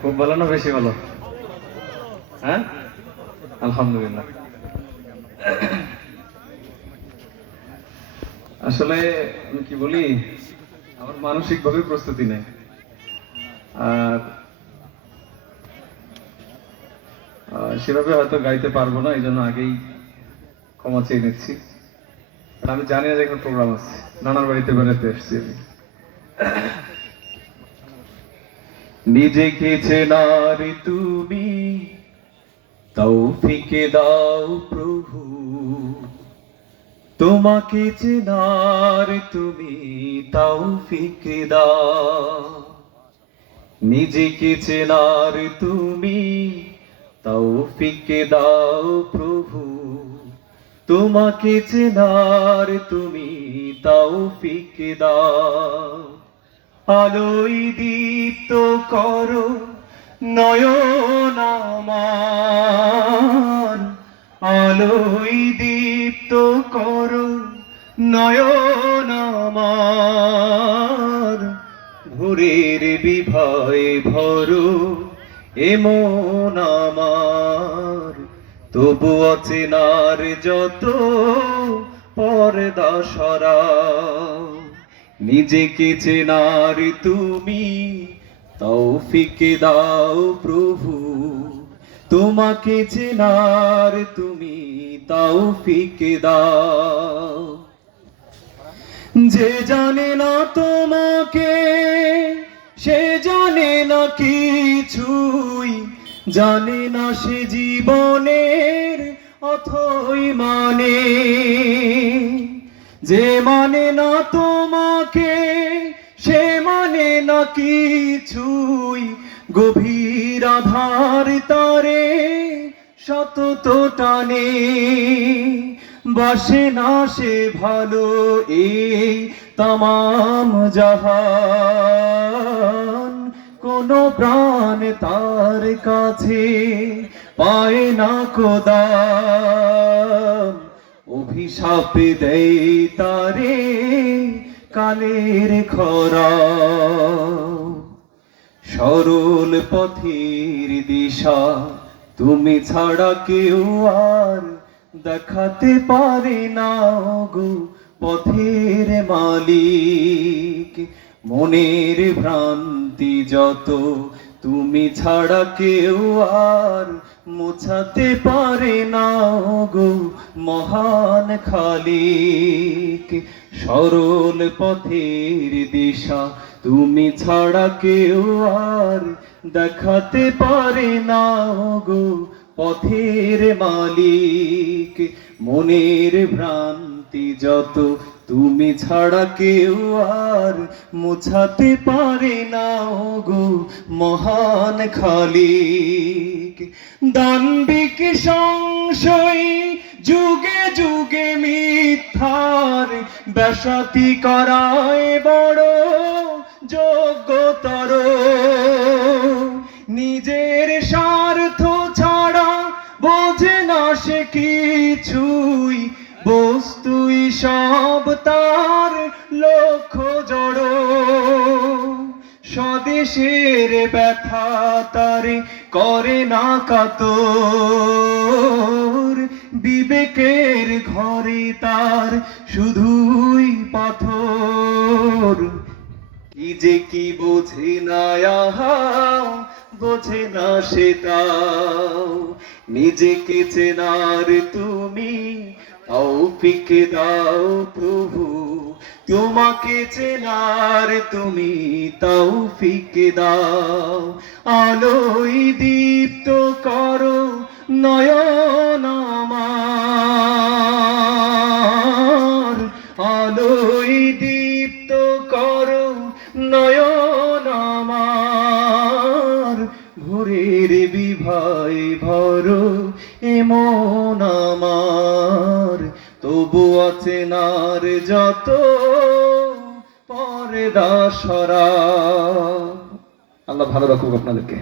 খুব ভালো না বেশি ভালো? হ্যাঁ, আলহামদুলিল্লাহ। আসলে আমি কি বলি, আমার মানসিক ভাবে প্রস্তুতি নেই। আর সেভাবে হয়তো গাইতে পারবো না, এই জন্য আগেই ক্ষমা চেয়ে নিচ্ছি। আমি জানি না যে একটা প্রোগ্রাম আছে, নানার বাড়িতে বেড়াতে এসেছি আমি। নিজেকে চেনার তুমি তৌফিকে দাও প্রভু, তোমাকে চেনার তুমি তৌফিকে দাও। নিজেকে চেনার তুমি তৌফিকে দাও প্রভু, তোমাকে চেনার তুমি তৌফিকে দাও। আলোয় দীপ্ত করো নয়ন আমার, আলোয় দীপ্ত করো নয়ন আমার। ভোরের বিভয় ভরো এমন আমার, তবু অচেনার যত পর্দা সরাও। নিজেকে চেনার তুমি তৌফিকে দাও প্রভু, তোমাকে চেনার তুমি তৌফিকে দাও। যে জানে না তোমাকে সে জানে না কিছুই, জানে না সে জীবনের অথই মানে। যে মানে না তোমাকে সে মানে না কিছুই, গভীর আধার তারে সতত টানে। বাসে না সে ভালো এই তামাম জাহান, কোন প্রাণ তার কাছে পায় না কোদাম। অভিশাপে দেয় তারে কালের খরা। সরল পথের দিশা তুমি ছাড়া কেউ আর দেখাতে পারে না গো পথের মালিক। মনের ভ্রান্তি যত তুমি ছাড়া কেউ আর মোছাতে পারে না গো মহান খালিক। সরল পথের দিশা তুমি ছাড়া কেউ আর দেখাতে পারে না গো পথের মালিক। মনের ভ্রান্তি যত তুমি ছাড়া কেউ আর মোছাতে পারে না গো মহান খালিক। দাম্ভিক সংশয় যুগে যুগে মিথ্যার বেশাতি করায় বড় যোগ্যতর। নিজের স্বার্থ ছাড়া বোঝে না সে কিছুই, বস্তুই সব তার লক্ষ্য জড়। স্বদেশের ব্যথা তারে করে না কাতর, বিবেকের ঘরে তার শুধুই পাথর। কি যে কি বোঝে না আহা, বোঝে না সেটাও। নিজেকে চেনার তুমি তৌফিকে দাও প্রভু, তোমাকে চেনার তুমি তৌফিকে দাও। আলোয় দীপ্ত করো নয়ন আমার, আলোয় দীপ্ত করো নয়ন আমার। ভোরের বিভয় ভরো এমন আমার, তবু অচেনার যত পর্দা সরা। আল্লাহ ভালো রাখুক আপনাদেরকে।